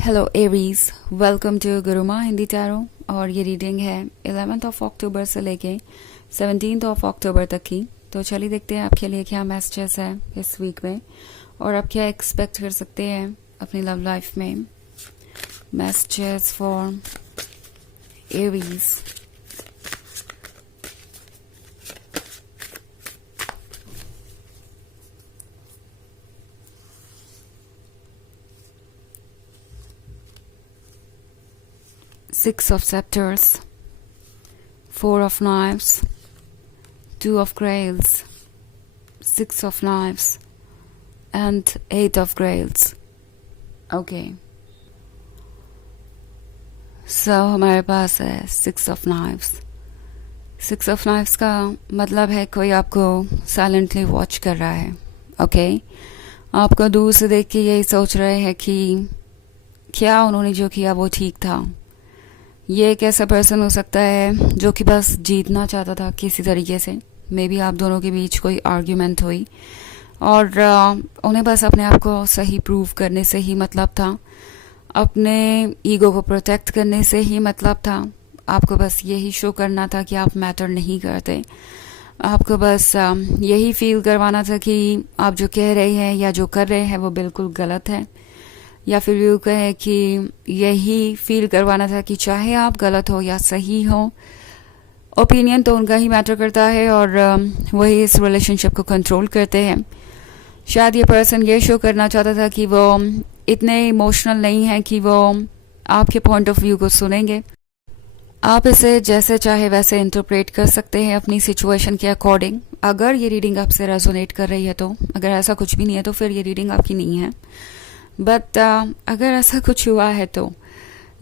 Hello Aries, welcome to Gurumaa Hindi tarot. और ये reading है 11 अक्टूबर से लेके 17 अक्टूबर तक की। तो चलिए देखते हैं आपके लिए क्या मैसेजेस है इस वीक में और आप क्या एक्सपेक्ट कर सकते हैं अपनी लव लाइफ में। Messages for Aries. Six of Scepters, Four of Knives, Two of Grails, Six of Knives, and Eight of Grails. Okay. So हमारे पास है Six of Knives. Six of Knives का मतलब है कोई आपको साइलेंटली वॉच कर रहा है. Okay? आपको दूर से देख के यही सोच रहे हैं कि क्या उन्होंने जो किया वो ठीक था. ये एक ऐसा पर्सन हो सकता है जो कि बस जीतना चाहता था किसी तरीके से. मे बी आप दोनों के बीच कोई आर्ग्यूमेंट हुई और उन्हें बस अपने आप को सही प्रूव करने से ही मतलब था, अपने ईगो को प्रोटेक्ट करने से ही मतलब था. आपको बस यही शो करना था कि आप मैटर नहीं करते. आपको बस यही फील करवाना था कि आप जो कह रहे हैं या जो कर रहे हैं वो बिल्कुल गलत है, या फिर यूँ कहें कि यही फील करवाना था कि चाहे आप गलत हो या सही हो, ओपिनियन तो उनका ही मैटर करता है और वही इस रिलेशनशिप को कंट्रोल करते हैं. शायद ये पर्सन ये शो करना चाहता था कि वो इतने इमोशनल नहीं है कि वो आपके पॉइंट ऑफ व्यू को सुनेंगे. आप इसे जैसे चाहे वैसे इंटरप्रेट कर सकते हैं अपनी सिचुएशन के अकॉर्डिंग. अगर ये रीडिंग आपसे रेजोनेट कर रही है तो, अगर ऐसा कुछ भी नहीं है तो फिर ये रीडिंग आपकी नहीं है. बट अगर ऐसा कुछ हुआ है तो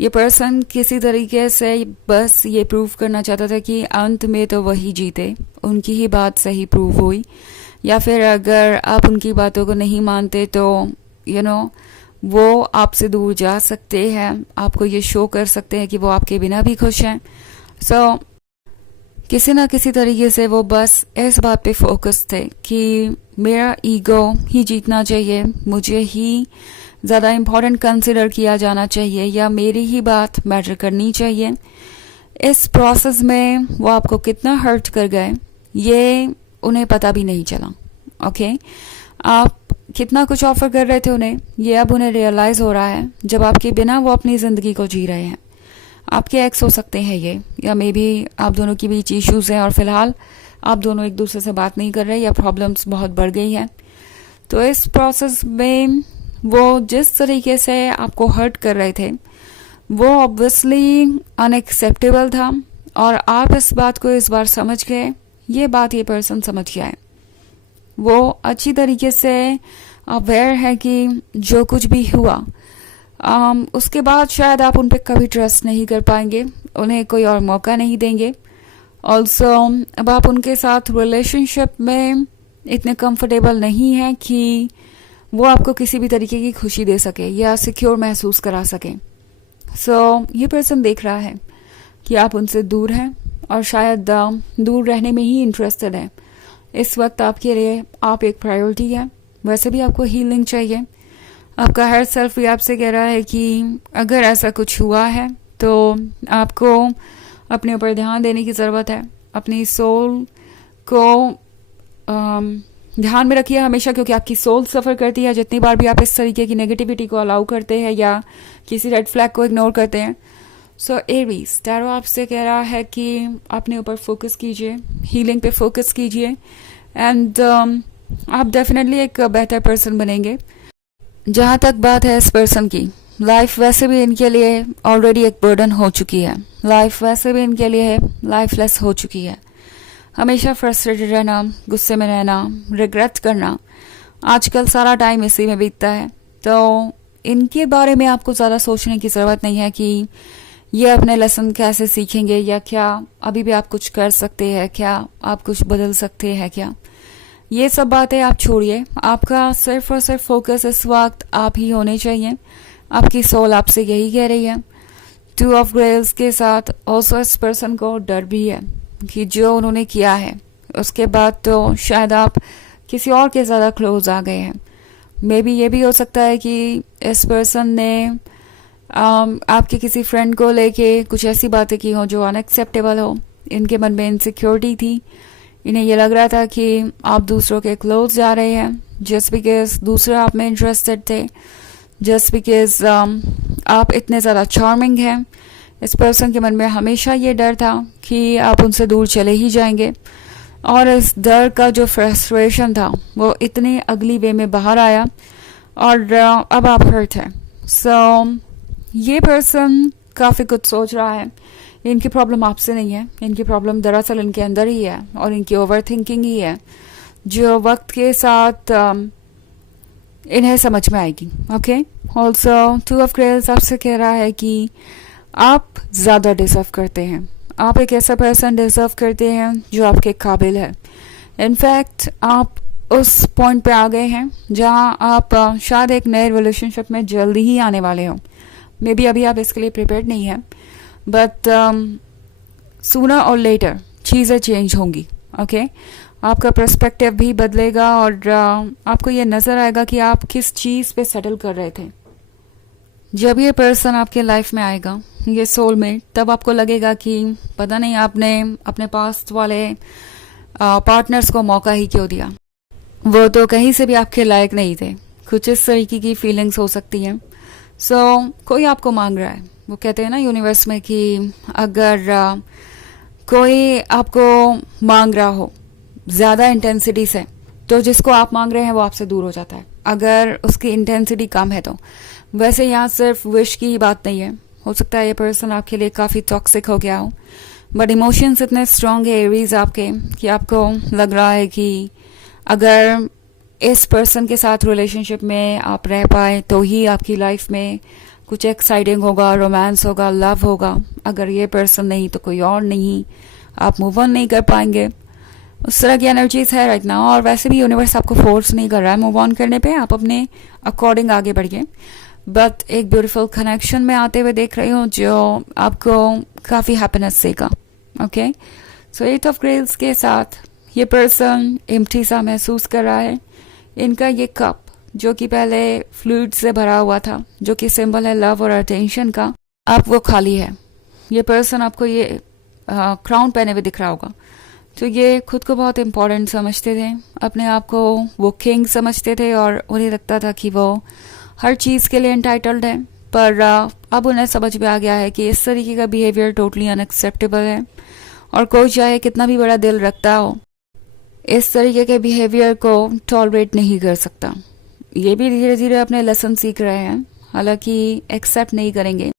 ये पर्सन किसी तरीके से बस ये प्रूव करना चाहता था कि अंत में तो वही जीते, उनकी ही बात सही प्रूव हुई. या फिर अगर आप उनकी बातों को नहीं मानते तो वो आपसे दूर जा सकते हैं. आपको ये शो कर सकते हैं कि वो आपके बिना भी खुश हैं. सो किसी ना किसी तरीके से वो बस इस बात पे फोकस थे कि मेरा ईगो ही जीतना चाहिए, मुझे ही ज़्यादा इम्पोर्टेंट कंसिडर किया जाना चाहिए, या मेरी ही बात मैटर करनी चाहिए. इस प्रोसेस में वो आपको कितना हर्ट कर गए ये उन्हें पता भी नहीं चला. ओके, आप कितना कुछ ऑफर कर रहे थे उन्हें, ये अब उन्हें रियलाइज़ हो रहा है जब आपके बिना वो अपनी ज़िंदगी को जी रहे हैं. आपके एक्स हो सकते हैं ये, या मे बी आप दोनों के बीच इश्यूज़ हैं और फिलहाल आप दोनों एक दूसरे से बात नहीं कर रहे, या प्रॉब्लम्स बहुत बढ़ गई हैं. तो इस प्रोसेस में वो जिस तरीके से आपको हर्ट कर रहे थे वो ऑब्वियसली अनएक्सेप्टेबल था, और आप इस बात को इस बार समझ गए. ये बात ये पर्सन समझ गया है. वो अच्छी तरीके से अवेयर है कि जो कुछ भी हुआ उसके बाद शायद आप उन पर कभी ट्रस्ट नहीं कर पाएंगे, उन्हें कोई और मौका नहीं देंगे. ऑल्सो अब आप उनके साथ रिलेशनशिप में इतने कंफर्टेबल नहीं हैं कि वो आपको किसी भी तरीके की खुशी दे सके या सिक्योर महसूस करा सके. सो ये पर्सन देख रहा है कि आप उनसे दूर हैं और शायद दूर रहने में ही इंटरेस्टेड है. इस वक्त आपके लिए आप एक प्रायोरिटी है. वैसे भी आपको हीलिंग चाहिए. आपका हर सेल्फ भी आपसे कह रहा है कि अगर ऐसा कुछ हुआ है तो आपको अपने ऊपर ध्यान देने की ज़रूरत है. अपनी सोल को ध्यान में रखिए हमेशा, क्योंकि आपकी सोल सफ़र करती है जितनी बार भी आप इस तरीके की नेगेटिविटी को अलाउ करते हैं या किसी रेड फ्लैग को इग्नोर करते हैं. सो एरीज, टैरो आपसे कह रहा है कि अपने ऊपर फोकस कीजिए, हीलिंग पे फोकस कीजिए, एंड आप डेफिनेटली एक बेहतर पर्सन बनेंगे. जहाँ तक बात है इस पर्सन की, लाइफ वैसे भी इनके लिए ऑलरेडी एक बर्डन हो चुकी है. लाइफ वैसे भी इनके लिए लाइफलेस हो चुकी है. हमेशा फ्रस्ट्रेटेड रहना, गुस्से में रहना, रिग्रेट करना, आजकल सारा टाइम इसी में बीतता है. तो इनके बारे में आपको ज़्यादा सोचने की ज़रूरत नहीं है कि ये अपने लेसन कैसे सीखेंगे, या क्या अभी भी आप कुछ कर सकते हैं, क्या आप कुछ बदल सकते हैं क्या. ये सब बातें आप छोड़िए. आपका सिर्फ और सिर्फ फोकस इस वक्त आप ही होने चाहिए. आपकी सोल आपसे यही कह रही है. टू ऑफ ग्रेल्स के साथ ऑल्सो इस पर्सन को डर भी है कि जो उन्होंने किया है उसके बाद तो शायद आप किसी और के ज़्यादा क्लोज आ गए हैं. मे बी ये भी हो सकता है कि इस पर्सन ने आपके किसी फ्रेंड को लेके कुछ ऐसी बातें की हो जो अनएक्सेप्टेबल हो। इनके मन में इनसिक्योरिटी थी। इन्हें ये लग रहा था कि आप दूसरों के क्लोज जा रहे हैं जस्ट बिकॉज दूसरे आप में इंटरेस्टेड थे, जस्ट बिकॉज आप इतने ज़्यादा चार्मिंग हैं। इस पर्सन के मन में हमेशा ये डर था कि आप उनसे दूर चले ही जाएंगे, और इस डर का जो फ्रस्ट्रेशन था वो इतनी अगली वे में बाहर आया, और अब आप हर्ट हैं। सो ये पर्सन काफ़ी कुछ सोच रहा है। इनकी प्रॉब्लम आपसे नहीं है, इनकी प्रॉब्लम दरअसल इनके अंदर ही है, और इनकी ओवर थिंकिंग ही है जो वक्त के साथ इन्हें समझ में आएगी। ओके, ऑल्सो टू ऑफ ग्रेल्स आपसे कह रहा है कि आप ज़्यादा डिजर्व करते हैं। आप एक ऐसा पर्सन डिजर्व करते हैं जो आपके काबिल है। इनफैक्ट आप उस पॉइंट पे आ गए हैं जहां आप शायद एक नए रिलेशनशिप में जल्दी ही आने वाले हो। मे बी अभी आप इसके लिए प्रिपेयर्ड नहीं हैं, बट सूनर और लेटर चीज़ें चेंज होंगी। ओके, आपका पर्सपेक्टिव भी बदलेगा, और आपको ये नज़र आएगा कि आप किस चीज़ पे सेटल कर रहे थे। जब ये पर्सन आपके लाइफ में आएगा, ये सोलमेट, तब आपको लगेगा कि पता नहीं आपने अपने पास्ट वाले पार्टनर्स को मौका ही क्यों दिया। वो तो कहीं से भी आपके लायक नहीं थे। कुछ इस तरीके की फीलिंग्स हो सकती हैं। सो कोई आपको मांग रहा है। वो कहते हैं ना यूनिवर्स में कि अगर कोई आपको मांग रहा हो ज़्यादा इंटेंसिटी से, तो जिसको आप मांग रहे हैं वो आपसे दूर हो जाता है, अगर उसकी इंटेंसिटी कम है तो। वैसे यहाँ सिर्फ विश की ही बात नहीं है। हो सकता है ये पर्सन आपके लिए काफ़ी टॉक्सिक हो गया हो, बट इमोशंस इतने स्ट्रांग है एरीज आपके कि आपको लग रहा है कि अगर इस पर्सन के साथ रिलेशनशिप में आप रह पाए तो ही आपकी लाइफ में कुछ एक्साइटिंग होगा, रोमांस होगा, लव होगा। अगर ये पर्सन नहीं तो कोई और नहीं, आप मूव ऑन नहीं कर पाएंगे। उस तरह की एनर्जीज है राइट नाउ। और वैसे भी यूनिवर्स आपको फोर्स नहीं कर रहा है मूव ऑन करने पे, आप अपने अकॉर्डिंग आगे बढ़िए। बट एक ब्यूटीफुल कनेक्शन में आते हुए देख रही हूँ जो आपको काफ़ी हैप्पीनेस देगा। ओके, सो एट ऑफ ग्रेल्स के साथ ये पर्सन एम्प्टी सा महसूस कर रहा है। इनका ये कप जो कि पहले फ्लूइड से भरा हुआ था, जो कि सिंबल है लव और अटेंशन का, अब वो खाली है। ये पर्सन आपको ये क्राउन पहने हुए दिख रहा होगा। तो ये खुद को बहुत इम्पोर्टेंट समझते थे, अपने आप को वो किंग समझते थे, और उन्हें लगता था कि वो हर चीज़ के लिए एंटाइटल्ड है। पर अब उन्हें समझ में आ गया है कि इस तरीके का बिहेवियर टोटली अनएक्सेप्टेबल है, और कोई चाहे कितना भी बड़ा दिल रखता हो, इस तरीके के बिहेवियर को टॉलरेट नहीं कर सकता। ये भी धीरे धीरे अपने लेसन सीख रहे हैं, हालांकि एक्सेप्ट नहीं करेंगे,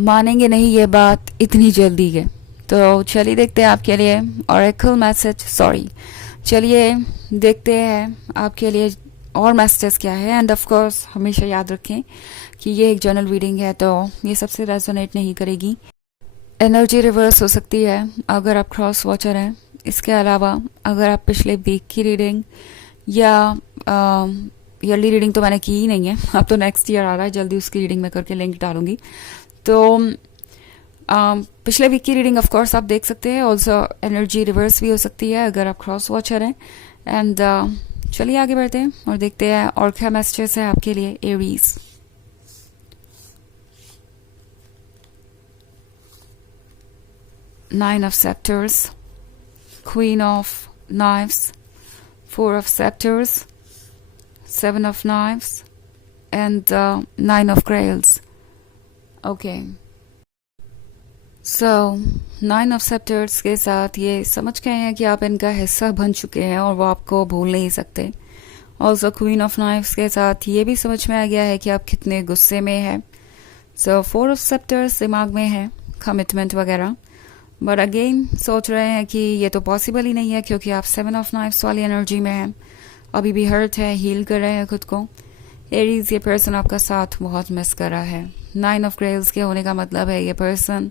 मानेंगे नहीं ये बात इतनी जल्दी है। तो चलिए देखते हैं आपके लिए ऑरेकल मैसेज, चलिए देखते हैं आपके लिए और मैसेजेस क्या है। एंड ऑफ कोर्स हमेशा याद रखें कि ये एक जर्नल रीडिंग है, तो ये सबसे रेजोनेट नहीं करेगी। एनर्जी रिवर्स हो सकती है अगर आप क्रॉस वॉचर हैं। इसके अलावा अगर आप पिछले वीक की रीडिंग या ईयरली रीडिंग तो मैंने की ही नहीं है, अब तो नेक्स्ट ईयर आ रहा है, जल्दी उसकी रीडिंग में करके लिंक डालूंगी। तो पिछले वीक की रीडिंग ऑफ कोर्स आप देख सकते हैं। ऑल्सो एनर्जी रिवर्स भी हो सकती है अगर आप क्रॉस वॉचर हैं। एंड चलिए आगे बढ़ते हैं और देखते हैं और क्या मैसेजेस है आपके लिए Aries. Nine of Scepters, Queen of Knives, Four of Scepters, Seven of Knives, and Nine of Grails. Okay. So, Nine of Scepters के साथ ये समझ गए हैं कि आप इनका हिस्सा बन चुके हैं और वो आपको भूल नहीं सकते। Also, Queen of Knives के साथ ये भी समझ में आ गया है कि आप कितने गुस्से में हैं। So, Four of Scepters दिमाग में है, कमिटमेंट वगैरह, बट अगेन सोच रहे हैं कि ये तो पॉसिबल ही नहीं है क्योंकि आप सेवन ऑफ नाइफ्स वाली एनर्जी में हैं, अभी भी हर्ट है, हील कर रहे हैं खुद को। एरीज, ये पर्सन आपका साथ बहुत मिस कर रहा है। नाइन ऑफ ग्रेल्स के होने का मतलब है ये पर्सन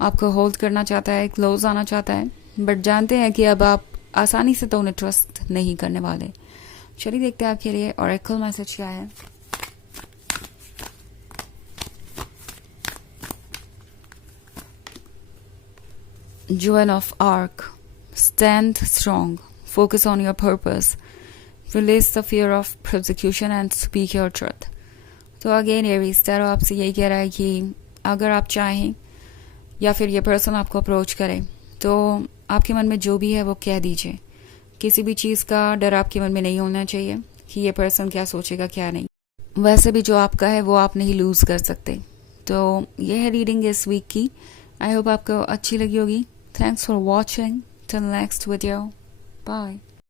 आपको होल्ड करना चाहता है, क्लोज आना चाहता है, बट जानते हैं कि अब आप आसानी से तो उन्हें ट्रस्ट नहीं करने वाले। चलिए देखते हैं आपके लिए ऑरेकल मैसेज क्या है। Joan of Arc. Stand strong. Focus on your purpose. Release the fear of persecution and speak your truth. तो अगेन एरीज, टैरो आपसे यही कह रहा है कि अगर आप चाहें या फिर ये पर्सन आपको अप्रोच करे तो आपके मन में जो भी है वो कह दीजिए। किसी भी चीज़ का डर आपके मन में नहीं होना चाहिए कि ये पर्सन क्या सोचेगा क्या नहीं। वैसे भी जो आपका है वो आप नहीं लूज़ कर सकते। तो ये है रीडिंग इस वीक की। आई होप आपको अच्छी लगी होगी। Thanks for watching. Till next video, bye.